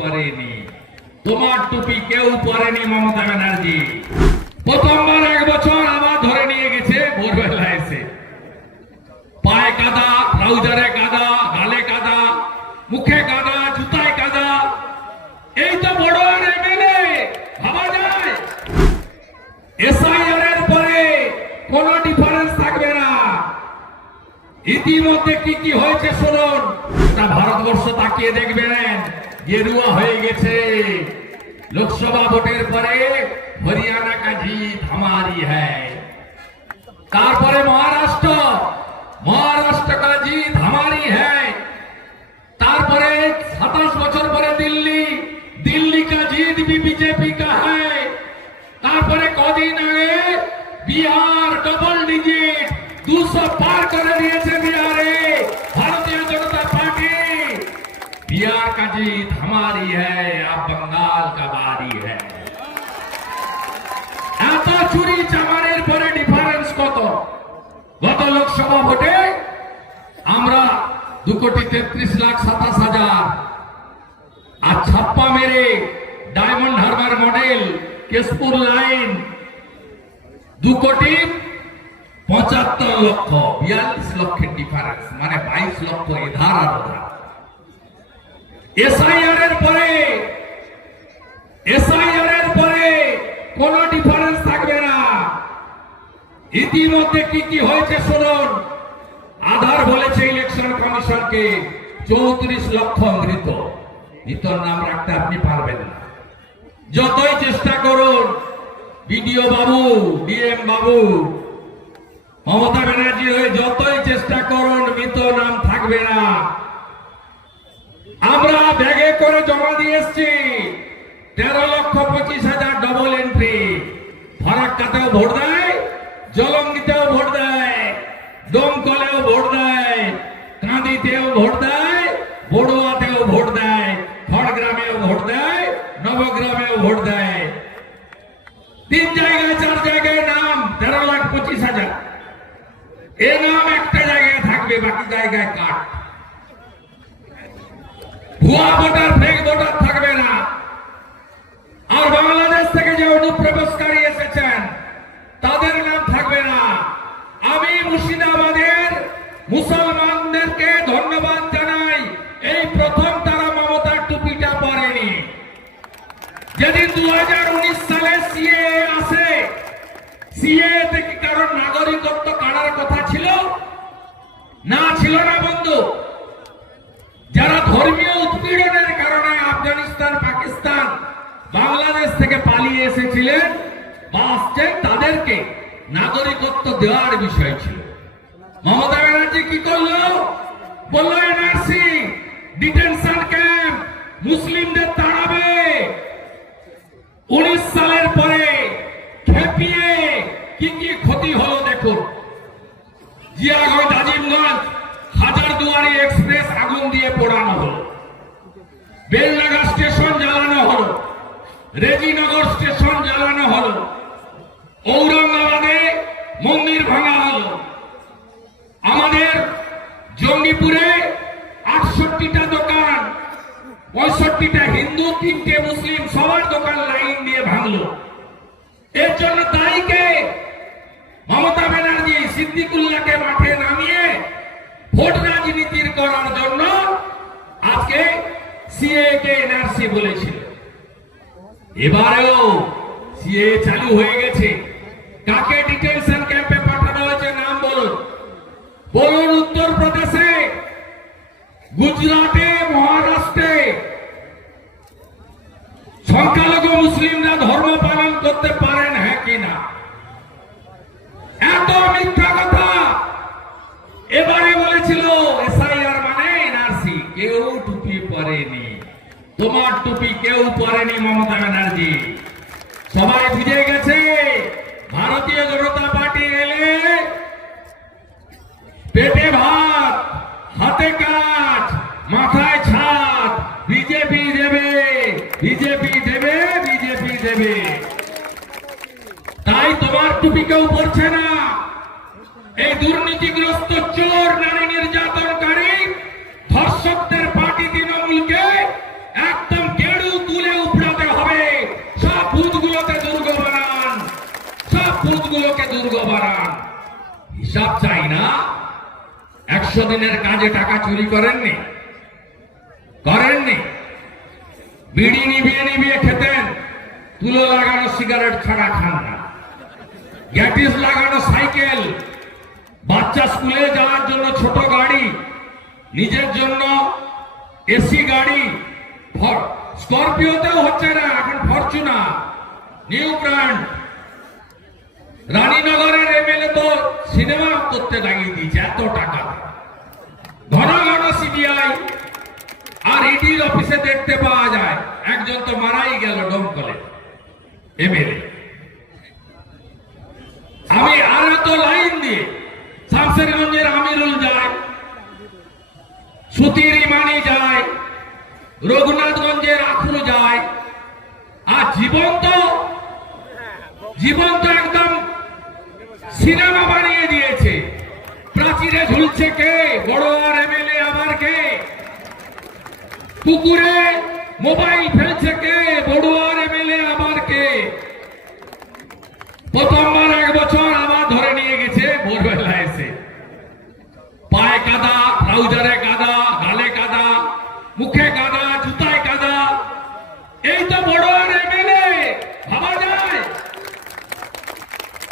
মানে তোমার টুপি কেউ পরেনি মমতা ব্যানার্জি। প্রথমবার এক বছর আবার ধরে নিয়ে গেছে ভোরবেলা পায়ে কাদা, ট্রাউজারে কাদা, গালে কাদা, মুখে কাদা জুতায় কাদা এই তো বড় এমএলএ ভাবা যায় এসআইআর এর পরে কোন ডিফারেন্স থাকবে না ইতিমধ্যে কি কি হয়েছে শুনুন। তা ভারতবর্ষ তাকিয়ে দেখবেন, গেরুয়া হয়ে গেছে। লোকসভা ভোটের পরে হরিয়ানা কা জিত হামারি তারপরে মহারাষ্ট্র মহারাষ্ট্র কা জিত হামারি তারপরে সাতাশ বছর পরে দিল্লি দিল্লি কা জিত ভি বিজেপি কা হ্যাঁ তারপরে কদিন আগে বিহার ডবল ডিজিট দুশো পার করে দিয়েছে বিহারে ভারতীয় জনতা পার্টি बिहार का जीत हमारी है अब बंगाल का बारी है এত চুরি চামারের পরে ডিফারেন্স কত গত লোকসভা ভোটে আমরা দু কোটি তেত্রিশ লাখ সাতাশ হাজার আর ছাপ্পা মেরে diamond Harbour model Keshpur line দু কোটি পঁচাত্তর লক্ষ, বিয়াল্লিশ লক্ষের ডিফারেন্স মানে বাইশ লক্ষ এধার আর ওধার এসআইআর এর পরে এসআইআর এর পরে কোন ডিফারেন্স থাকবে না। ইতিমধ্যে কি কি হয়েছে শুনুন। আধার বলেছে ইলেকশন কমিশনকে, চৌত্রিশ লক্ষ মৃত। মৃতর নাম রাখতে আপনি পারবেন না। যতই চেষ্টা করুন, বিডিও বাবু, ডিএম বাবু মমতা ব্যানার্জি হয়ে যতই চেষ্টা করুন, মৃত নাম থাকবে না। আমরা ব্যাগে করে জমা দিয়ে এসছি। তেরো লক্ষ পঁচিশ হাজার ডবল এন্ট্রি ফারাক্কাতেও ভোট দেয়, জলঙ্গিতেও ভোট দেয়, দমকলেও ভোট দেয়, কাঁদিতেও ভোট দেয়, বড়ুয়াতেও ভোট দেয়, খড়গ্রামেও ভোট দেয়, নবগ্রামেও ভোট দেয়। তিন জায়গায়, চার জায়গায় নাম, তেরো লাখ পঁচিশ হাজার। এ নাম একটা জায়গায় থাকবে, বাকি জায়গায় কাট ভুয়া ভোটার ফেক ভোটার থাকবে না। আর বাংলাদেশ থেকে যে অনুপ্রবেশকারী এসেছেন, তাদের নাম থাকবে না। আমি মুর্শিদাবাদের মুসলমানদেরকে ধন্যবাদ জানাই, এই প্রথম তারা মমতার টুপিটা পরেনি। যেদিন দু সালে সিএ আসে সিএ থেকে নাগরিকত্ব কাটার কথা ছিল? না ছিল না বন্ধু। যারা ধর্মীয় উৎপীড়নের কারণে আফগানিস্তান, পাকিস্তান, বাংলাদেশ থেকে পালিয়ে এসেছিলেন বা আসছেন, তাদেরকে নাগরিকত্ব দেওয়ার বিষয় ছিল। মমতা ব্যানার্জি কি করল? বলল, এনআরসি, ডিটেনশন ক্যাম্প, মুসলিমদের তাড়াবে উনিশ সালের পরে খেপিয়ে কি কি ক্ষতি হলো দেখুন জিয়াগঞ্জ আজিমগঞ্জ হাজারদুয়ারি এক্সপ্রেস আগুন দিয়ে পোড়ানো হলো বেলনাগা স্টেশন জ্বালানো হলো রেজিনগর স্টেশন জ্বালানো হলো। ঔরঙ্গাবাদে মন্দির ভাঙা হলো। আমাদের জঙ্গিপুরে আটষট্টিটা দোকান, পঁয়ষট্টিটা হিন্দু, তিনটে মুসলিম, সবার দোকান লাইন দিয়ে ভাঙলো। এর জন্য দায়ী কে মমতা ব্যানার্জি সিদ্দিকুল্লাহকে মাঠে নামিয়ে ভোট রাজনীতির করার জন্য আজকে সিএ কে এনআরসি বলেছিল এবারেও সিএ চালু হয়ে গেছে। কাকে ডিটেনশন ক্যাম্পে পাঠানো হয়েছে নাম বলুন বলুন উত্তরপ্রদেশে গুজরাটে মহারাষ্ট্রে সংখ্যালঘু মুসলিমরা ধর্ম পালন করতে পারেন হ্যাঁ কিনা এত মিথ্যা কথা এবারে বলেছিল এসআইআর মানে এনআরসি কেউ টুপি পরেনি তোমার টুপি কেউ পরেনি মমতা ব্যানার্জি। সবাই বুঝে গেছে। ভারতীয় জনতা পার্টি এলে পেটে ভাত, হাতে কাজ মাথায় ছাদ, বিজেপি দেবে বিজেপি দেবে বিজেপি দেবে। তাই তোমার টুপি কেউ পড়ছে না। এই দুর্নীতিগ্রস্ত চোর নারী নির্যাতনকারী ধর্ষকদের পার্টি তৃণমূলকে একদম গেড়ু তুলে উপড়াতে হবে সব বুথগুলোতে দুর্গ বানান সব বুথগুলোকে দুর্গ বানান হিসাব চাই না একশো দিনের কাজে টাকা চুরি করেননি? করেননি? বিড়ি নিবিয়ে নিবিয়ে খেতেন, তুলো লাগানো সিগারেট ছাড়া খান না। গ্যাটিস লাগানো সাইকেল, বাচ্চা স্কুলে যাওয়ার জন্য ছোট গাড়ি, নিজের জন্য এসি গাড়ি স্করপিওতেও হচ্ছে না, এখন ফরচুনা, নিউ ব্র্যান্ড। রানীনগরের এমএলএ তো সিনেমা করতে লাগিয়ে দিয়েছে, এত টাকা। সিবিআই আর ইডির অফিসে দেখতে পাওয়া যায়, একজন তো মারাই গেল ডমকলে এমএলএ। আমি আর তো লাইন দিয়ে শামসেরগঞ্জের আমিরুল যায় সুতির ইমানি যায় রঘুনাথগঞ্জের আখরু যায় আর জীবন্ত জীবন্ত একদম সিনেমা বানিয়ে দিয়েছে। প্রাচীরে ঝুলছে কে? বড় আর এমএলএ পুকুরে মোবাইল ফেলছে কে? বড়ুয়ার এমএলএ আবার কে? প্রথমবার এক বছর আবার ধরে নিয়ে গেছে ভোরবেলা এসে। পায়ে কাদা, ট্রাউজারে কাদা, গালে কাদা, মুখে কাদা, জুতায় কাদা। এই তো বড়ুয়ার এমএলএ, ভাবা যায়?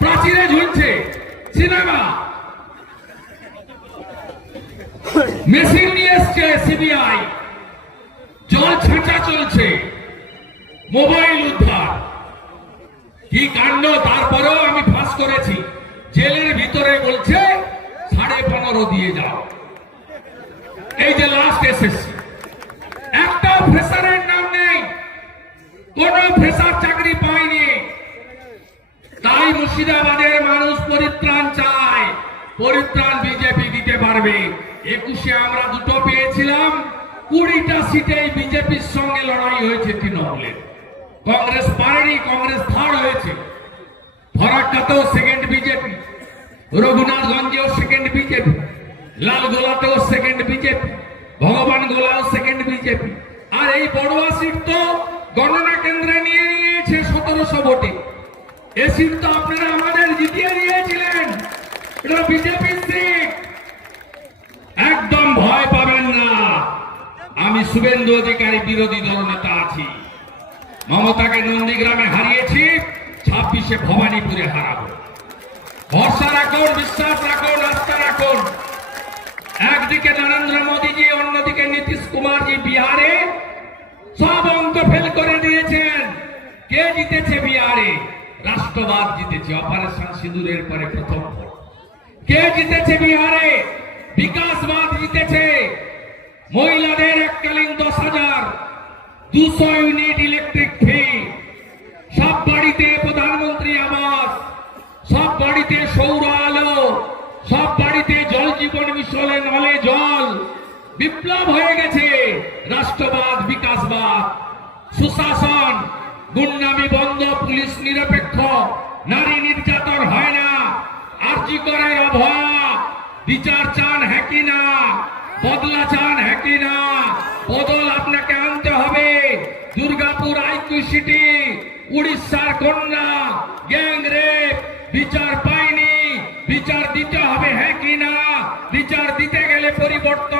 প্রাচীরে ঝুলছে সিনেমা। মেশিন নিয়ে এসছে সিবিআই। জল ছেঁচা চলছে। মোবাইল উদ্ধার। কি কাণ্ড? তারপরেও আমি ফাঁস করেছি। জেলের ভিতরে বলছে, সাড়ে পনেরো দিয়ে যাও। এই যে লাস্ট এসএসসি একটা ফ্রেসারের নাম নেই। কোন ফ্রেসার চাকরি পায়নি। তাই মুর্শিদাবাদের মানুষ পরিত্রাণ চায়। পরিত্রাণ বিজেপি দিতে পারবে। একুশে আমরা দুটো পেয়েছিলাম। কুড়িটা সিটে বিজেপির সঙ্গে লড়াই হয়েছে তৃণমূলের কংগ্রেস পারেনি, কংগ্রেস থার্ড হয়েছে। ফরাক্কাতেও সেকেন্ড বিজেপি, রঘুনাথগঞ্জেও সেকেন্ড বিজেপি, লালগোলাতেও সেকেন্ড বিজেপি, ভগবান গোলাও সেকেন্ড বিজেপি। আর এই বড়ুয়া সিট তো গণনা কেন্দ্রে নিয়ে নিয়েছে সতেরোশো ভোটে। এ সিট তো আপনারা আমাদের জিতিয়ে দিয়েছিলেন। এটা বিজেপির সিট। একদম ভয় পাবেন আমি শুভেন্দু অধিকারী বিরোধী দল নেতা আছি। মমতাকে নন্দীগ্রামে হারিয়েছি, ছাব্বিশে ভবানীপুরে হারাবো। ভরসা রাখুন, বিশ্বাস রাখুন, আস্থা রাখুন। একদিকে নরেন্দ্র মোদীজি, অন্যদিকে নীতিশ কুমারজি বিহারে। সব অঙ্ক ফেল করে দিয়েছেন। কে জিতেছে বিহারে? রাষ্ট্রবাদ জিতেছে। অপারেশন সিঁদুরের পরে প্রথম কে জিতেছে বিহারে? বিকাশবাদ জিতেছে। মহিলাদের এককালীন দশ হাজার দুশো ইউনিট ইলেকট্রিক ফ্রি সব বাড়িতে প্রধানমন্ত্রী আবাস, সব বাড়িতে সৌর আলো, সব বাড়িতে জল জীবন মিশনে নলে জল। বিপ্লব হয়ে গেছে রাষ্ট্রবাদ, বিকাশবাদ। সুশাসন, গুন্ডামি বন্ধ, পুলিশ নিরপেক্ষ, নারী নির্যাতন হয় না। আর্জি করার অভয়া বিচার চান হ্যাঁ কি না? বদলা চান হ্যাঁ কি না? বদল আপনাকে আনতে হবে। দুর্গাপুর আইকু সিটি, উড়িষ্যার কন্যা, গ্যাং বিচার পাইনি বিচার দিতে হবে হ্যাঁ কি না? বিচার দিতে গেলে পরিবর্তন